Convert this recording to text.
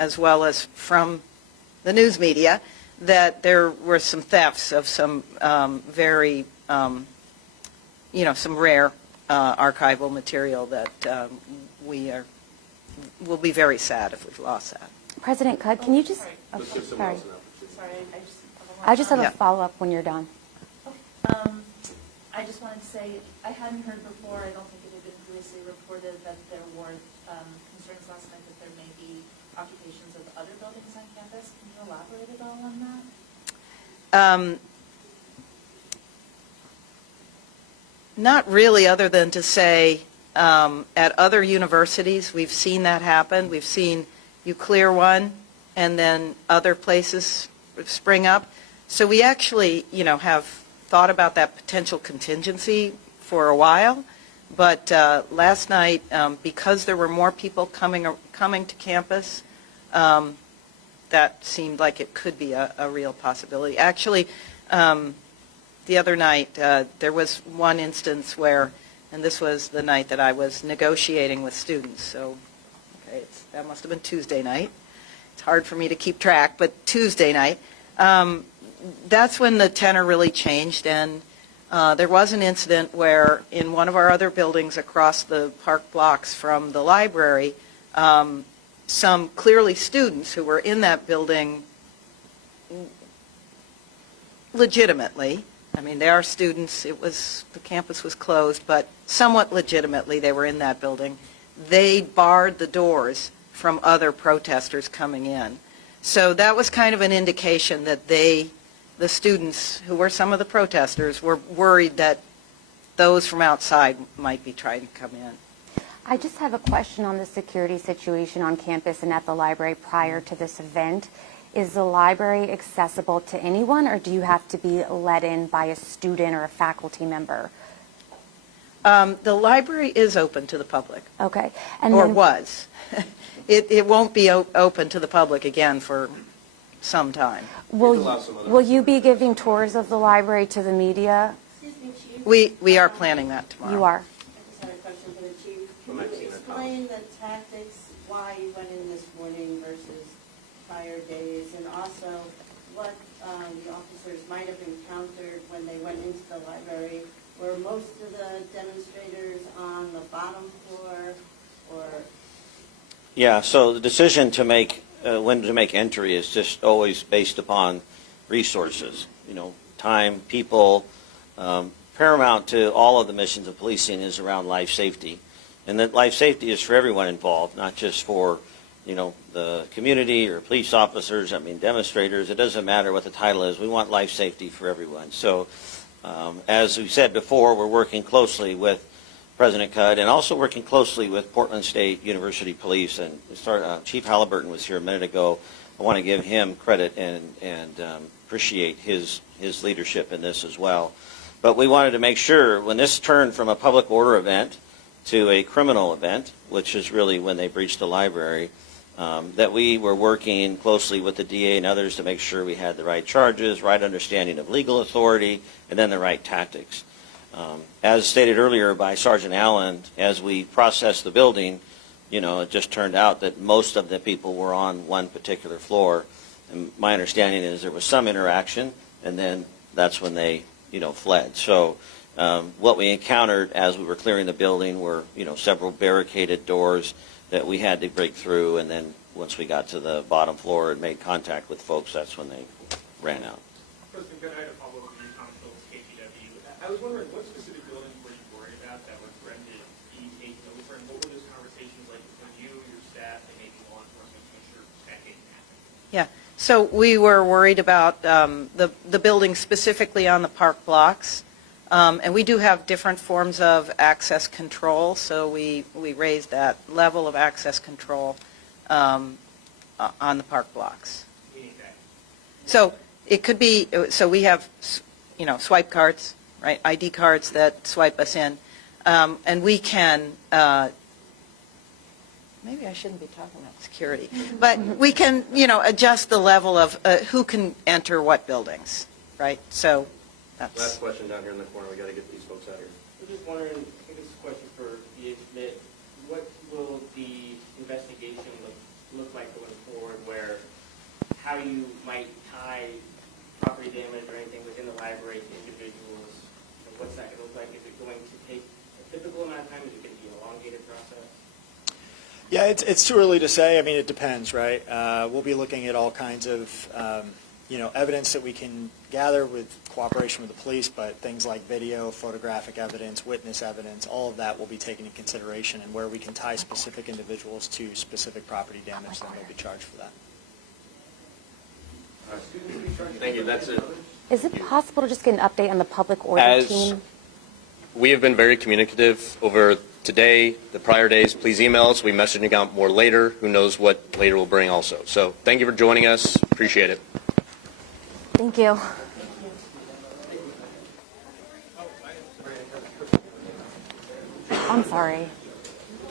as well as from the news media, that there were some thefts of some very, some rare archival material that we'll be very sad if we've lost that. President Cudd, can you just... Sorry. Okay, sorry. Sorry, I just have a follow-up when you're done. Okay. I just wanted to say, I hadn't heard before, I don't think it had been previously reported that there were concerns last night that there may be occupations of other buildings on campus. Can you elaborate at all on that? Not really, other than to say at other universities we've seen that happen. We've seen you clear one and then other places spring up. So we actually, have thought about that potential contingency for a while. But last night, because there were more people coming to campus, that seemed like it could be a real possibility. Actually, the other night, there was one instance where, and this was the night that I was negotiating with students, so okay, that must have been Tuesday night. It's hard for me to keep track, but Tuesday night, that's when the tenor really changed, and there was an incident where in one of our other buildings across the park blocks from the library, some clearly students who were in that building legitimately, I mean, they are students, the campus was closed, but somewhat legitimately they were in that building. They barred the doors from other protesters coming in. So that was kind of an indication that the students who were some of the protesters were worried that those from outside might be trying to come in. I just have a question on the security situation on campus and at the library prior to this event. Is the library accessible to anyone, or do you have to be let in by a student or a faculty member? The library is open to the public. Okay. Or was. It won't be open to the public again for some time. Will you be giving tours of the library to the media? Excuse me, Chief. We are planning that tomorrow. You are. I just had a question for the Chief. Can you explain the tactics, why you went in this morning versus prior days, and also what the officers might have encountered when they went into the library? Were most of the demonstrators on the bottom floor, or? Yeah, so the decision to make, when to make entry is just always based upon resources, time, people. Paramount to all of the missions of policing is around life safety. And that life safety is for everyone involved, not just for, the community or police officers, demonstrators. It doesn't matter what the title is. We want life safety for everyone. So as we said before, we're working closely with President Cudd and also working closely with Portland State University Police. And Chief Halliburton was here a minute ago. I want to give him credit and appreciate his leadership in this as well. But we wanted to make sure when this turned from a public order event to a criminal event, which is really when they breached the library, that we were working closely with the DA and others to make sure we had the right charges, right understanding of legal authority, and then the right tactics. As stated earlier by Sergeant Allen, as we processed the building, it just turned out that most of the people were on one particular floor. And my understanding is there was some interaction, and then that's when they, fled. So what we encountered as we were clearing the building were, several barricaded doors that we had to break through, and then once we got to the bottom floor and made contact with folks, that's when they ran out. President Good, I had a follow-up with you, Tom Phillips, KTW. I was wondering, what specific buildings were you worried about that would threaten to be taken over, and what were those conversations like between you, your staff, and maybe law enforcement to ensure that didn't happen? Yeah. So we were worried about the building specifically on the park blocks. And we do have different forms of access control, so we raised that level of access control on the park blocks. So it could be, so we have, swipe cards, right, ID cards that swipe us in, and we can, maybe I shouldn't be talking about security, but we can, adjust the level of who can enter what buildings, right? So that's... Last question down here in the corner. We got to get these folks out here. I'm just wondering, I think this is a question for D.H. Schmidt. What will the investigation look look like going forward, where how you might tie property damage or anything within the library to individuals? And what's that going to look like? Is it going to take a typical amount of time? Is it going to be an elongated process? Yeah, it's too early to say. I mean, it depends, right? We'll be looking at all kinds of, evidence that we can gather with cooperation with the police, but things like video, photographic evidence, witness evidence, all of that will be taken into consideration, and where we can tie specific individuals to specific property damage, then they'll be charged for that. Thank you. That's it. Is it possible to just get an update on the public order team? We have been very communicative over today, the prior days. Please email us. We messaging out more later. Who knows what later will bring also. So thank you for joining us. Appreciate it. Thank you. I'm sorry.